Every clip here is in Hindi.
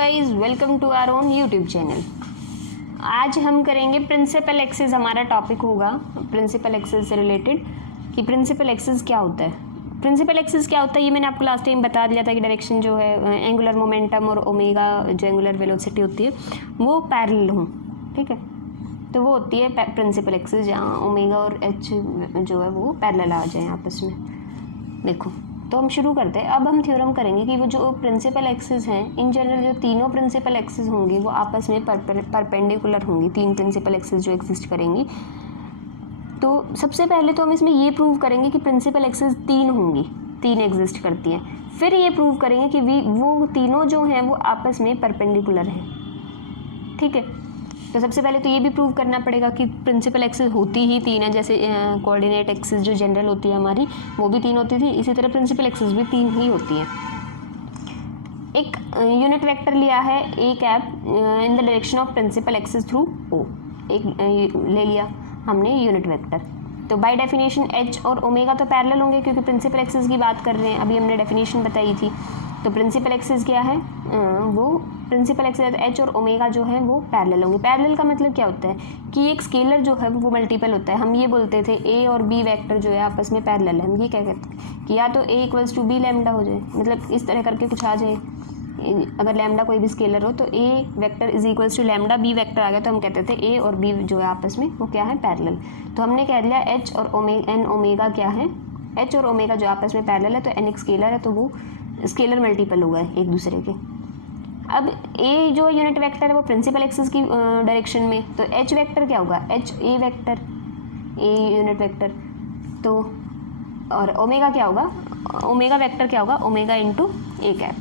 Guys, welcome to our own YouTube channel. आज हम करेंगे प्रिंसिपल एक्सिस, हमारा टॉपिक होगा प्रिंसिपल एक्सिस से रिलेटेड कि प्रिंसिपल एक्सिस क्या होता है। प्रिंसिपल एक्सिस क्या होता है ये मैंने आपको लास्ट टाइम बता दिया था कि डायरेक्शन जो है एंगुलर मोमेंटम और ओमेगा जो एंगुलर वेलोसिटी होती है वो पैरेलल हो, ठीक है। तो वो होती है प्रिंसिपल एक्सिस जहाँ ओमेगा और एच जो है वो पैरेलल आ जाए आपस में। देखो तो हम शुरू करते हैं। अब हम थ्योरम करेंगे कि वो जो प्रिंसिपल एक्सिस हैं इन जनरल जो तीनों प्रिंसिपल एक्सिस होंगी वो आपस में परपेंडिकुलर होंगी। तीन प्रिंसिपल एक्सिस जो एग्जिस्ट करेंगी, तो सबसे पहले तो हम इसमें ये प्रूव करेंगे कि प्रिंसिपल एक्सिस तीन होंगी, तीन एग्जिस्ट करती हैं। फिर ये प्रूव करेंगे कि वो तीनों जो हैं वो आपस में परपेंडिकुलर हैं, ठीक है। तो सबसे पहले तो ये भी प्रूव करना पड़ेगा कि प्रिंसिपल एक्सिस होती ही तीन है। जैसे कोऑर्डिनेट एक्सिस जो जनरल होती है हमारी वो भी तीन होती थी, इसी तरह प्रिंसिपल एक्सिस भी तीन ही होती है। एक यूनिट वेक्टर लिया है A cap in the direction of principal axis through O, एक ले लिया हमने यूनिट वेक्टर। तो बाय डेफिनेशन एच और ओमेगा तो पैरेलल होंगे क्योंकि प्रिंसिपल एक्सिस की बात कर रहे हैं, अभी हमने डेफिनेशन बताई थी। तो प्रिंसिपल एक्सिस क्या है, वो प्रिंसिपल एक्सिस एच और ओमेगा जो है वो पैरेलल होंगे। पैरेलल का मतलब क्या होता है कि एक स्केलर जो है वो मल्टीपल होता है। हम ये बोलते थे ए और बी वेक्टर जो है आपस में पैरेलल है। हम ये क्या कहते हैं कि या तो ए इक्वल्स टू बी लैम्डा हो जाए, मतलब इस तरह करके कुछ आ जाए। अगर लैम्डा कोई भी स्केलर हो तो A vector is equals to lambda, B vector आ गया तो हम कहते थे ए और बी जो है आपस में वो क्या है, पैरेलल। तो हमने कह दिया एच और एन ओमेगा क्या है, एच और ओमेगा जो आपस में पैरेलल है तो एन एक स्केलर है तो वो स्केलर मल्टीपल हो गए एक दूसरे के। अब ए जो यूनिट वेक्टर है वो प्रिंसिपल एक्सिस की डायरेक्शन में, तो एच वेक्टर क्या होगा, H A vector, A unit vector. तो और ओमेगा क्या होगा, ओमेगा वेक्टर क्या होगा, omega into A cap.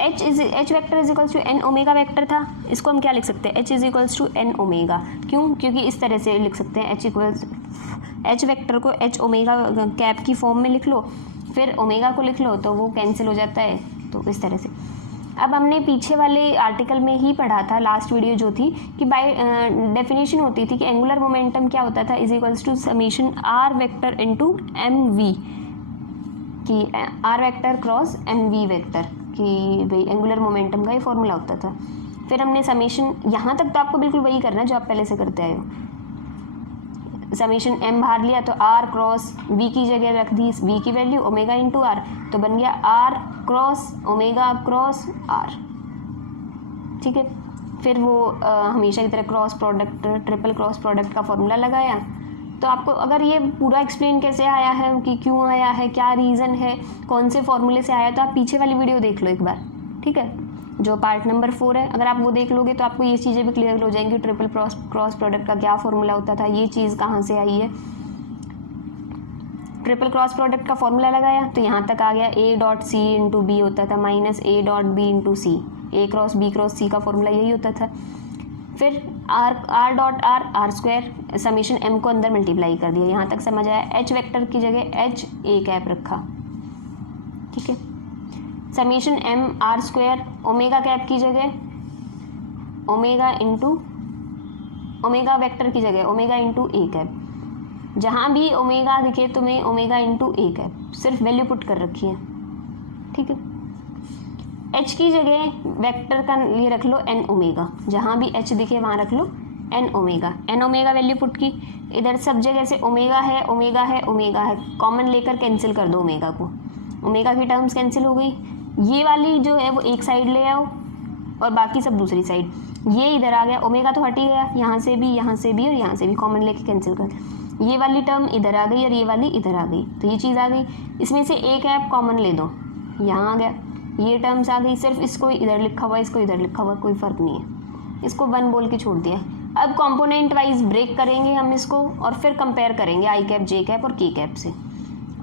H vector is equals to N omega vector था, इसको हम क्या लिख सकते हैं, H is equals to N omega. क्यों, क्योंकि इस तरह से लिख सकते हैं एच इक्वल्स, एच वेक्टर को एच ओमेगा कैप की फॉर्म में लिख लो, फिर ओमेगा को लिख लो तो वो कैंसिल हो जाता है, तो इस तरह से। अब हमने पीछे वाले आर्टिकल में ही पढ़ा था, लास्ट वीडियो जो थी, कि बाय डेफिनेशन होती थी कि एंगुलर मोमेंटम क्या होता था, is equals to summation R vector into M V, कि R vector cross M V vector, कि भाई एंगुलर मोमेंटम का ये फॉर्मूला होता था। फिर हमने समीशन, यहाँ तक तो आपको बिल्कुल वही करना है जो आप पहले से करते आए हो। समीशन एम बाहर लिया तो आर क्रॉस वी की जगह रख दी वी की वैल्यू ओमेगा इंटू आर, तो बन गया R cross omega cross R, ठीक है। फिर वो हमेशा की तरह cross product, triple cross product का फॉर्मूला लगाया। तो आपको अगर ये पूरा एक्सप्लेन कैसे आया है, कि क्यों आया है, क्या रीज़न है, कौन से फॉर्मूले से आया, तो आप पीछे वाली वीडियो देख लो एक बार, ठीक है, जो पार्ट नंबर 4 है। अगर आप वो देख लोगे तो आपको ये चीज़ें भी क्लियर हो जाएंगी, ट्रिपल क्रॉस प्रोडक्ट का क्या फॉर्मूला होता था, ये चीज़ कहाँ से आई है। ट्रिपल क्रॉस प्रोडक्ट का फॉर्मूला लगाया तो यहाँ तक आ गया A dot C into B होता था minus A dot B into C, A cross B cross C का फॉर्मूला यही होता था। फिर R dot R square, summation M को अंदर मल्टीप्लाई कर दिया, यहाँ तक समझ आया। एच वेक्टर की जगह एच ए कैप रखा, ठीक है। Summation M R square, omega cap की जगह ओमेगा इंटू, ओमेगा वेक्टर की जगह ओमेगा इंटू ए कैप, जहाँ भी ओमेगा दिखे तुम्हें ओमेगा इंटू ए कैप, सिर्फ वैल्यू पुट कर रखी है, ठीक है। एच की जगह वेक्टर का लिए रख लो एन ओमेगा, जहाँ भी एच दिखे वहाँ रख लो एन ओमेगा वैल्यू पुट की। इधर सब जगह से ओमेगा है ओमेगा है ओमेगा है, कॉमन लेकर कैंसिल कर दो ओमेगा को, ओमेगा की टर्म्स कैंसिल हो गई। ये वाली जो है वो एक साइड ले आओ और बाकी सब दूसरी साइड, ये इधर आ गया, ओमेगा तो हट ही गया, यहाँ से भी और यहाँ से भी कॉमन लेके कैंसिल कर। ये वाली टर्म इधर आ गई और ये वाली इधर आ गई, तो ये चीज़ आ गई। इसमें से एक ऐप कॉमन ले दो, यहाँ आ गया, ये टर्म्स आ गई। सिर्फ इसको इधर लिखा हुआ, इसको इधर लिखा हुआ, कोई फ़र्क नहीं है, इसको 1 बोल के छोड़ दिया। अब कंपोनेंट वाइज ब्रेक करेंगे हम इसको और फिर कंपेयर करेंगे आई कैप जे कैप और के कैप से।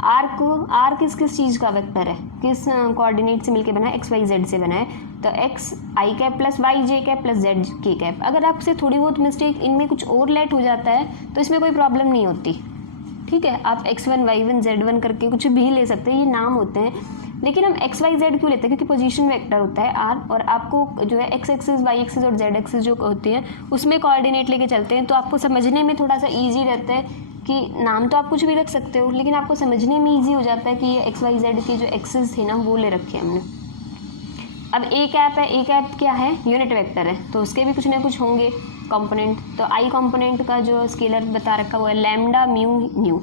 आर किस किस चीज़ का वेक्टर है, किस कोऑर्डिनेट से मिलके बना है, एक्स वाई जेड से बना है, तो x I cap plus Y J cap plus Z के कैप। अगर आपसे थोड़ी बहुत मिस्टेक इनमें कुछ और लेट हो जाता है तो इसमें कोई प्रॉब्लम नहीं होती, ठीक है। आप x1 y1 z1 करके कुछ भी ले सकते हैं, ये नाम होते हैं, लेकिन हम एक्स वाई जेड क्यों लेते हैं, क्योंकि पोजीशन वेक्टर होता है आर, और आपको जो है एक्स एक्सिस वाई एक्सिस और जेड एक्सिस जो होती हैं उसमें कोऑर्डिनेट लेके चलते हैं, तो आपको समझने में थोड़ा सा ईजी रहता है कि नाम तो आप कुछ भी रख सकते हो लेकिन आपको समझने में ईजी हो जाता है कि ये एक्स वाई जेड की जो एक्सिस थे ना वो ले रखे हैं हमने। अब ए कैप है, ए कैप क्या है, यूनिट वेक्टर है, तो उसके भी कुछ ना कुछ होंगे कंपोनेंट। तो आई कंपोनेंट का जो स्केलर बता रखा हुआ है लैम्डा म्यू न्यू,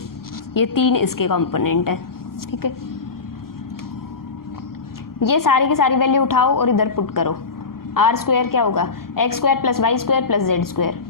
ये 3 इसके कंपोनेंट है। ठीक है, ये सारी की सारी वैल्यू उठाओ और इधर पुट करो। आर स्क्वायर क्या होगा, X square plus Y square plus Z square.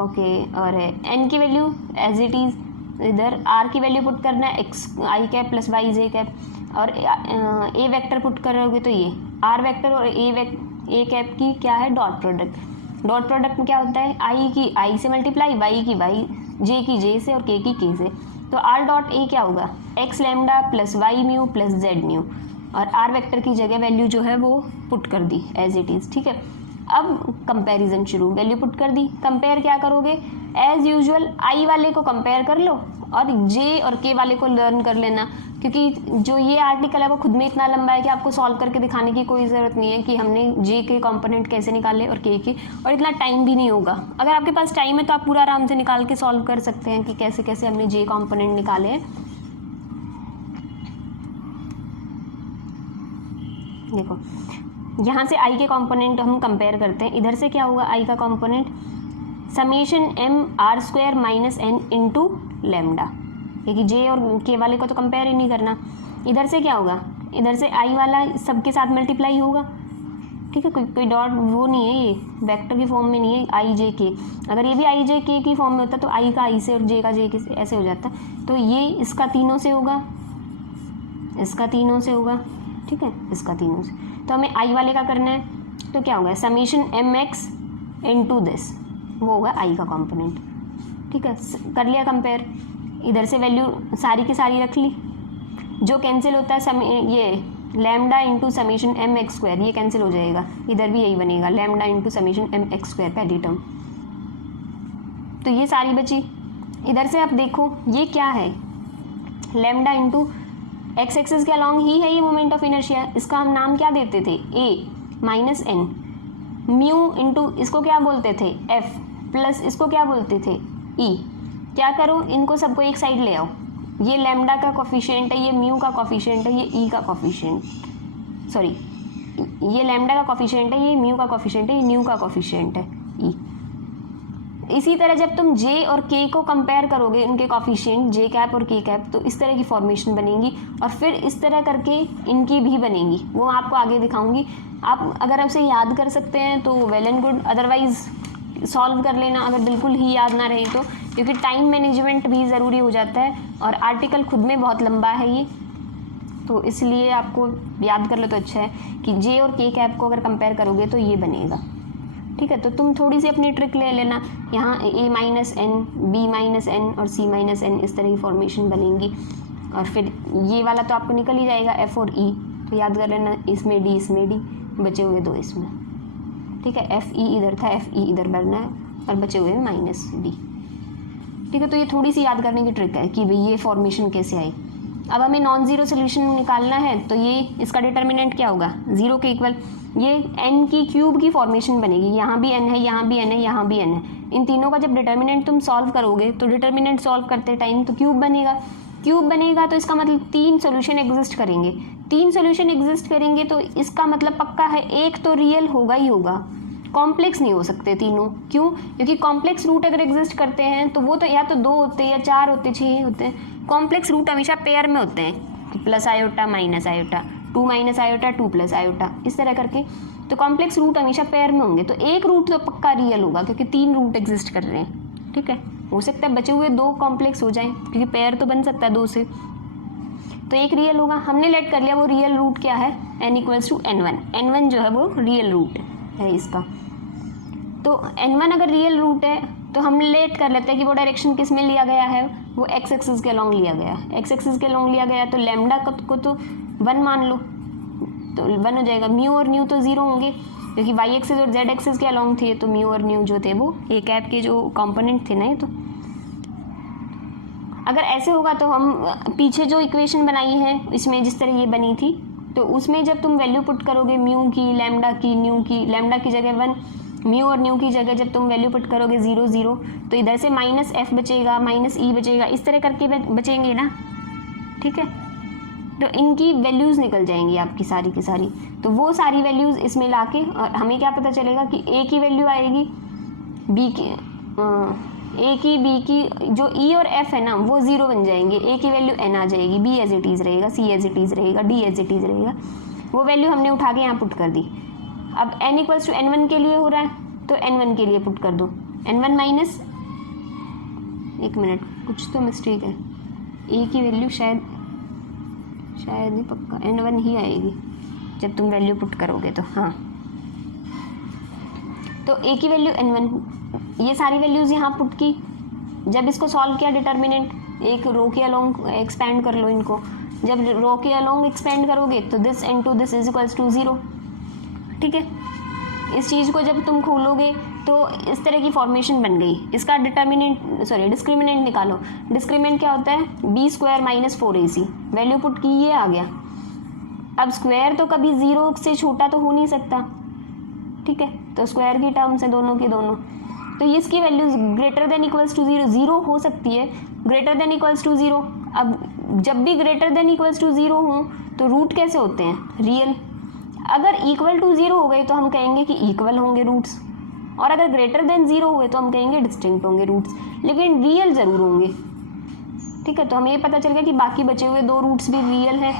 Okay, और एन की वैल्यू एज इट इज, इधर आर की वैल्यू पुट करना है X I cap plus Y J cap, और ए वेक्टर पुट करोगे तो ये आर वेक्टर और ए कैप की क्या है, डॉट प्रोडक्ट। डॉट प्रोडक्ट में क्या होता है, आई की आई से मल्टीप्लाई, वाई की वाई, जे की जे से और के की के से। तो आर डॉट ए क्या होगा, X lambda plus Y mu plus Z mu, और आर वेक्टर की जगह वैल्यू जो है वो पुट कर दी एज इट इज़। ठीक है, अब कंपैरिजन शुरू, वैल्यू पुट कर दी। कंपेयर क्या करोगे, एज यूजुअल आई वाले को कंपेयर कर लो और जे और के वाले को लर्न कर लेना, क्योंकि जो ये आर्टिकल है वो खुद में इतना लंबा है कि आपको सॉल्व करके दिखाने की कोई ज़रूरत नहीं है कि हमने जे के कंपोनेंट कैसे निकाले और के, और इतना टाइम भी नहीं होगा। अगर आपके पास टाइम है तो आप पूरा आराम से निकाल के सॉल्व कर सकते हैं कि कैसे कैसे हमने जे कंपोनेंट निकाले हैं। देखो यहाँ से आई के कंपोनेंट हम कंपेयर करते हैं। इधर से क्या होगा, आई का component summation M R square minus N into lambda, क्योंकि जे और के वाले को तो कंपेयर ही नहीं करना। इधर से क्या होगा, इधर से आई वाला सबके साथ मल्टीप्लाई होगा। ठीक है, कोई डॉट वो नहीं है, ये वेक्टर की फॉर्म में नहीं है आई जे के। अगर ये भी आई जे के की फॉर्म में होता तो आई का आई से और जे का जे के से ऐसे हो जाता। तो ये इसका तीनों से होगा, इसका तीनों से होगा। ठीक है, इसका तीनों से। तो हमें आई वाले का करना है, तो क्या होगा, summation M X into this, वो होगा आई का कंपोनेंट। ठीक है, कर लिया कंपेयर। इधर से वैल्यू सारी की सारी रख ली, जो कैंसिल होता है ये lambda into summation M X square, ये कैंसिल हो जाएगा। इधर भी यही बनेगा, lambda into summation M X square पहली टर्म। तो ये सारी बची। इधर से आप देखो ये क्या है, लैम्डा इंटू एक्स एक्सिस के अलॉन्ग ही है ये मोमेंट ऑफ इनर्शिया। इसका हम नाम क्या देते थे, ए माइनस एन। म्यू इंटू इसको क्या बोलते थे, एफ, प्लस इसको क्या बोलते थे, ई। क्या करो, इनको सबको एक साइड ले आओ। ये लैम्डा का कोफिशिएंट है, ये म्यू का कोफिशिएंट है, ये ई का कोफिशिएंट, सॉरी ये लैम्डा का कोफिशिएंट है, ये म्यू का कोफिशिएंट है, ये न्यू का कोफिशिएंट है, ई। इसी तरह जब तुम जे और के को कंपेयर करोगे, उनके कोफिशिएंट जे कैप और के कैप, तो इस तरह की फॉर्मेशन बनेगी, और फिर इस तरह करके इनकी भी बनेगी, वो आपको आगे दिखाऊंगी। आप अगर उसे याद कर सकते हैं तो well and good, otherwise solve कर लेना अगर बिल्कुल ही याद ना रहे तो, क्योंकि टाइम मैनेजमेंट भी ज़रूरी हो जाता है और आर्टिकल खुद में बहुत लंबा है ये, तो इसलिए आपको याद कर लो तो अच्छा है कि जे और के कैप को अगर कंपेयर करोगे तो ये बनेगा। ठीक है, तो तुम थोड़ी सी अपनी ट्रिक ले लेना, यहाँ A minus N, B minus N और सी माइनस एन, इस तरह की फॉर्मेशन बनेंगी। और फिर ये वाला तो आपको निकल ही जाएगा, एफ और ई, तो याद कर लेना, इसमें डी इसमें डी, बचे हुए दो इसमें। ठीक है, एफ ई इधर था, एफ ई इधर भरना है, और बचे हुए माइनस डी। ठीक है, तो ये थोड़ी सी याद करने की ट्रिक है कि भाई ये फॉर्मेशन कैसे आई। अब हमें नॉन ज़ीरो सोल्यूशन निकालना है, तो ये इसका डिटर्मिनेंट क्या होगा, ज़ीरो के इक्वल ये n की क्यूब की फॉर्मेशन बनेगी। यहाँ भी n है, यहाँ भी n है, यहाँ भी n है। इन तीनों का जब डिटर्मिनेंट तुम सॉल्व करोगे तो डिटर्मिनेंट सॉल्व करते टाइम तो क्यूब बनेगा। क्यूब बनेगा तो इसका मतलब 3 सोल्यूशन एग्जिस्ट करेंगे। 3 सोल्यूशन एग्जिस्ट करेंगे तो इसका मतलब पक्का है एक तो रियल होगा ही होगा, कॉम्प्लेक्स नहीं हो सकते तीनों। क्यों? क्योंकि कॉम्प्लेक्स रूट अगर एग्जिस्ट करते हैं तो वो तो या तो 2 होते हैं या 4 होते 6 होते हैं। कॉम्प्लेक्स रूट हमेशा पेयर में होते हैं, plus iota minus iota, 2 minus iota 2 plus iota, इस तरह करके। तो कॉम्प्लेक्स रूट हमेशा पेयर में होंगे, तो एक रूट तो पक्का रियल होगा क्योंकि 3 रूट एग्जिस्ट कर रहे हैं। ठीक है, हो सकता है बचे हुए 2 कॉम्प्लेक्स हो जाएं क्योंकि पेयर तो बन सकता है 2 से, तो एक रियल होगा। हमने लेट कर लिया वो रियल रूट क्या है, n equals to n1। n1 जो है वो रियल रूट है इसका। तो n1 अगर रियल रूट है तो हम लेट कर लेते हैं कि वो डायरेक्शन किस में लिया गया है, वो x एक्सिस के अलॉन्ग लिया गया है। x एक्सिस के अलॉन्ग लिया गया तो लैम्डा को तो 1 मान लो, तो 1 हो जाएगा। म्यू और न्यू तो 0 होंगे क्योंकि y एक्सिस और z एक्सिस के अलॉन्ग थे, तो म्यू और न्यू जो थे वो ए कैप के जो कंपोनेंट थे ना। तो अगर ऐसे होगा तो हम पीछे जो इक्वेशन बनाई है इसमें जिस तरह ये बनी थी, तो उसमें जब तुम वैल्यू पुट करोगे म्यू की, लैम्डा की, न्यू की, लैम्डा की जगह 1, म्यू और न्यू की जगह जब तुम वैल्यू पुट करोगे 0 0, तो इधर से माइनस एफ बचेगा, माइनस ई बचेगा, इस तरह करके बचेंगे ना। ठीक है, तो इनकी वैल्यूज़ निकल जाएंगी आपकी सारी की सारी। तो वो सारी वैल्यूज़ इसमें लाके और हमें क्या पता चलेगा कि ए की वैल्यू आएगी, बी की ए की, बी की, जो ई और एफ है ना वो ज़ीरो बन जाएंगे, ए की वैल्यू एन आ जाएगी, बी एज इट इज़ रहेगा, सी एज इट इज़ रहेगा, डी एज इट इज़ रहेगा। वो वैल्यू हमने उठा के यहाँ पुट कर दी। अब n इक्वल्स टू n1 के लिए हो रहा है तो n1 के लिए पुट कर दो, n1 माइनस, एक मिनट कुछ तो मिस्टेक है, ए की वैल्यू शायद नहीं, पक्का n1 ही आएगी जब तुम वैल्यू पुट करोगे तो। हाँ, तो ए की वैल्यू n1, ये सारी वैल्यूज़ यहाँ पुट की। जब इसको सॉल्व किया डिटर्मिनेंट, एक रो के अलोंग एक्सपेंड कर लो इनको, जब रो के अलोंग एक्सपेंड करोगे तो this into this is equals to 0। ठीक है, इस चीज़ को जब तुम खोलोगे तो इस तरह की फॉर्मेशन बन गई। इसका डिस्क्रिमिनेंट निकालो। डिस्क्रिमिनेंट क्या होता है, B square minus 4ac, value put की, ये आ गया। अब स्क्वायर तो कभी 0 से छोटा तो हो नहीं सकता, ठीक है, तो स्क्वायर की टर्म्स है दोनों की दोनों, तो इसकी value greater than equals to 0, 0 हो सकती है ग्रेटर देन इक्वल्स टू 0। अब जब भी ग्रेटर देन इक्वल्स टू 0 हो तो रूट कैसे होते हैं, रियल। अगर इक्वल टू 0 हो गए तो हम कहेंगे कि इक्वल होंगे रूट्स, और अगर ग्रेटर देन 0 हुए तो हम कहेंगे डिस्टिंक्ट होंगे रूट्स, लेकिन रियल ज़रूर होंगे। ठीक है, तो हमें ये पता चल गया कि बाकी बचे हुए 2 रूट्स भी रियल हैं।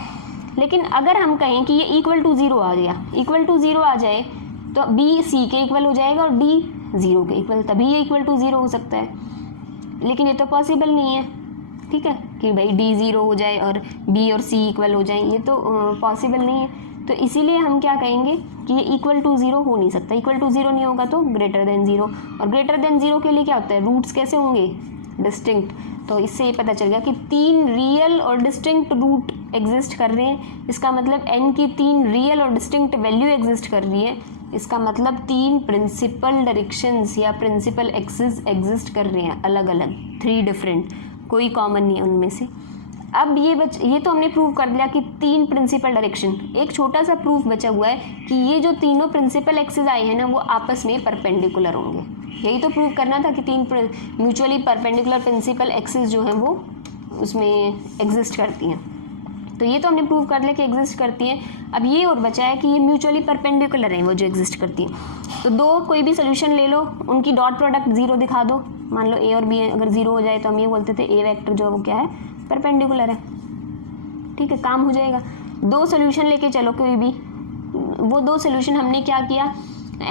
लेकिन अगर हम कहें कि ये इक्वल टू 0 आ गया, इक्वल टू 0 आ जाए तो बी सी के इक्वल हो जाएगा और डी 0 के इक्वल, तभी ये इक्वल टू 0 हो सकता है। लेकिन ये तो पॉसिबल नहीं है, ठीक है, कि भाई डी 0 हो जाए और बी और सी इक्वल हो जाए, ये तो पॉसिबल नहीं है। तो इसीलिए हम क्या कहेंगे कि ये इक्वल टू 0 हो नहीं सकता। इक्वल टू 0 नहीं होगा तो ग्रेटर देन 0, और ग्रेटर देन 0 के लिए क्या होता है, रूट्स कैसे होंगे, डिस्टिंक्ट। तो इससे ये पता चल गया कि 3 रियल और डिस्टिंक्ट रूट एग्जिस्ट कर रहे हैं। इसका मतलब n की 3 रियल और डिस्टिंक्ट वैल्यू एग्जिस्ट कर रही है। इसका मतलब 3 प्रिंसिपल डायरेक्शंस या प्रिंसिपल एक्सिस एग्जिस्ट कर रहे हैं, अलग अलग, 3 डिफरेंट, कोई कॉमन नहीं है उनमें से। अब ये तो हमने प्रूव कर दिया कि 3 प्रिंसिपल डायरेक्शन। एक छोटा सा प्रूफ बचा हुआ है कि ये जो तीनों प्रिंसिपल एक्सिस आए हैं ना वो आपस में परपेंडिकुलर होंगे। यही तो प्रूव करना था कि 3 म्यूचुअली परपेंडिकुलर प्रिंसिपल एक्सिस जो हैं वो उसमें एग्जिस्ट करती हैं। तो ये तो हमने प्रूव कर लिया कि एग्जिस्ट करती हैं। अब ये और बचा है कि ये म्यूचुअली परपेंडिकुलर हैं वो जो एग्जिस्ट करती हैं। तो 2 कोई भी सोल्यूशन ले लो, उनकी डॉट प्रोडक्ट 0 दिखा दो। मान लो ए और बी अगर 0 हो जाए तो हम ये बोलते थे ए वेक्टर जो है वो क्या है, परपेंडिकुलर है। ठीक है, काम हो जाएगा। 2 सोल्यूशन लेके चलो कोई भी, वो 2 सोल्यूशन हमने क्या किया,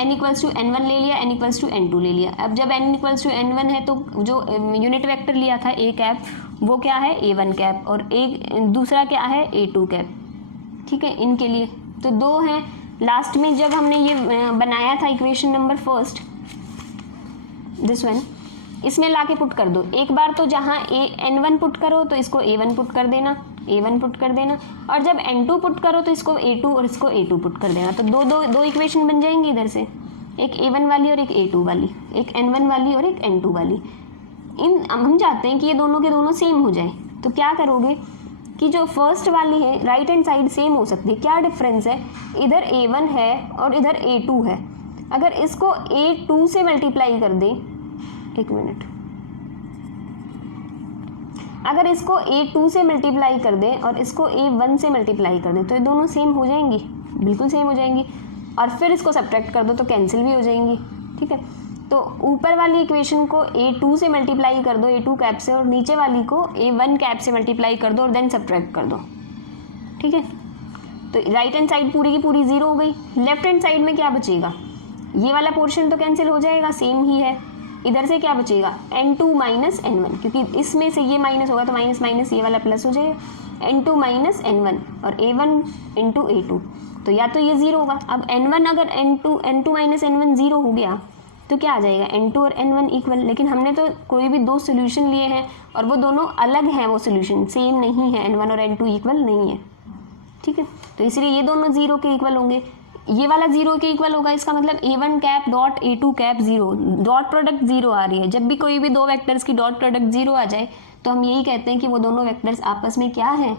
n इक्वल्स टू n1 ले लिया, n इक्वल्स टू n2 ले लिया। अब जब n इक्वल्स टू n1 है तो जो यूनिट वेक्टर लिया था a कैप वो क्या है a1 कैप, और एक दूसरा क्या है a2 कैप। ठीक है, इनके लिए तो 2 हैं। लास्ट में जब हमने ये बनाया था equation number first, this one, इसमें लाके पुट कर दो। एक बार तो जहाँ n1 पुट करो तो इसको a1 पुट कर देना, a1 पुट कर देना, और जब n2 पुट करो तो इसको a2 और इसको a2 पुट कर देना। तो दो इक्वेशन बन जाएंगी इधर से, एक a1 वाली और एक a2 वाली, एक n1 वाली और एक n2 वाली। हम चाहते हैं कि ये दोनों के दोनों सेम हो जाए। तो क्या करोगे कि जो फर्स्ट वाली है राइट हैंड साइड सेम हो सकती है। क्या डिफरेंस है, इधर a1 है और इधर a2 है। अगर इसको a2 से मल्टीप्लाई कर दें, एक मिनट, अगर इसको a2 से मल्टीप्लाई कर दें और इसको a1 से मल्टीप्लाई कर दें तो ये दोनों सेम हो जाएंगी, बिल्कुल सेम हो जाएंगी। और फिर इसको सब्ट्रैक्ट कर दो तो कैंसिल भी हो जाएंगी। ठीक है, तो ऊपर वाली इक्वेशन को a2 से मल्टीप्लाई कर दो a2 कैप से, और नीचे वाली को a1 कैप से मल्टीप्लाई कर दो और देन सब्ट्रैक्ट कर दो। ठीक है, तो राइट हैंड साइड पूरी की पूरी 0 हो गई। लेफ्ट हैंड साइड में क्या बचेगा, ये वाला पोर्शन तो कैंसिल हो जाएगा, सेम ही है। इधर से क्या बचेगा, n2 माइनस n1, क्योंकि इसमें से ये माइनस होगा तो माइनस माइनस ये वाला प्लस हो जाएगा। n2 माइनस n1 और a1 इंटू a2, तो या तो ये 0 होगा। अब n1 अगर n2 माइनस n1 0 हो गया तो क्या आ जाएगा, n2 और n1 इक्वल। लेकिन हमने तो कोई भी 2 सोल्यूशन लिए हैं और वो दोनों अलग हैं, वो सोल्यूशन सेम नहीं है, n1 और n2 इक्वल नहीं है। ठीक है, तो इसलिए ये दोनों 0 के इक्वल होंगे, ये वाला 0 के इक्वल होगा। इसका मतलब a1 cap dot a2 cap 0, dot product 0 आ रही है। जब भी कोई भी 2 वेक्टर्स की डॉट प्रोडक्ट 0 आ जाए तो हम यही कहते हैं कि वो दोनों वेक्टर्स आपस में क्या है,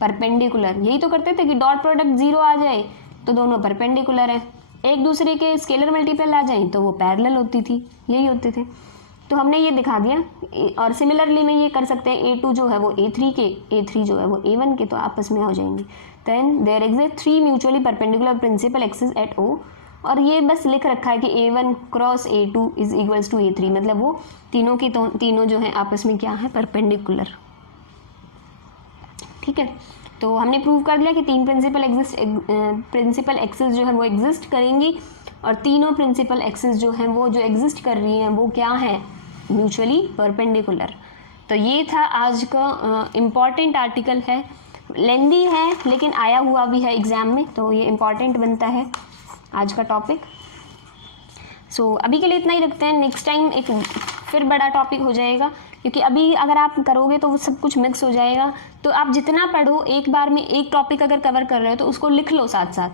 परपेंडिकुलर। यही तो करते थे कि डॉट प्रोडक्ट 0 आ जाए तो दोनों परपेंडिकुलर है, एक दूसरे के स्केलर मल्टीपल आ जाए तो वो पैरेलल होती थी, यही होते थे। तो हमने ये दिखा दिया। और सिमिलरली में ये कर सकते हैं A2 जो है वो A3 के, A3 जो है वो A1 के, तो आपस में हो जाएंगे। Then there exist 3 mutually perpendicular principal axis at O, और ये बस लिख रखा है कि A1 cross A2 is equals to A3, मतलब वो तीनों की तीनों जो है आपस में क्या है, परपेंडिकुलर। ठीक है, तो हमने प्रूव कर लिया कि 3 प्रिंसिपल एक्सिस जो है वो एग्जिस्ट करेंगी, और तीनों प्रिंसिपल एक्सिस जो हैं वो जो एग्जिस्ट कर रही हैं वो क्या है, म्यूचुअली परपेंडिकुलर। तो ये था आज का इम्पॉर्टेंट आर्टिकल है, लेंदी है लेकिन आया हुआ भी है एग्जाम में, तो ये इम्पॉर्टेंट बनता है आज का टॉपिक। सो अभी के लिए इतना ही रखते हैं, नेक्स्ट टाइम एक फिर बड़ा टॉपिक हो जाएगा, क्योंकि अभी अगर आप करोगे तो वो सब कुछ मिक्स हो जाएगा। तो आप जितना पढ़ो, एक बार में एक टॉपिक अगर कवर कर रहे हो तो उसको लिख लो साथ साथ।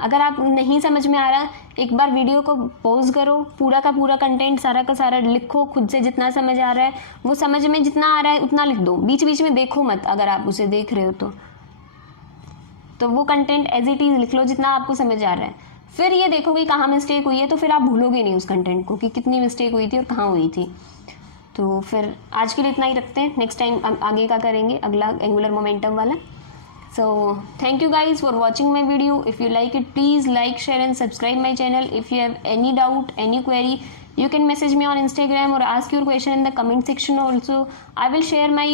अगर आप नहीं समझ में आ रहा, एक बार वीडियो को पॉज करो, पूरा का पूरा कंटेंट सारा का सारा लिखो खुद से, जितना समझ आ रहा है वो समझ में जितना आ रहा है उतना लिख दो, बीच बीच में देखो मत। अगर आप उसे देख रहे हो तो वो कंटेंट एज इट इज़ लिख लो जितना आपको समझ आ रहा है। फिर ये देखोगे कहाँ मिस्टेक हुई है, तो फिर आप भूलोगे नहीं उस कंटेंट को कि कितनी मिस्टेक हुई थी और कहाँ हुई थी। तो फिर आज के लिए इतना ही रखते हैं, नेक्स्ट टाइम आगे का करेंगे, अगला एंगुलर मोमेंटम वाला। So thank you guys for watching my video. If you like it, please like, share and subscribe my channel. If you have any doubt, any query, you can message me on Instagram or ask your question in the comment section also. I will share my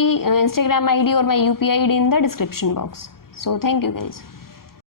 Instagram ID or my UPI ID in the description box. So thank you guys.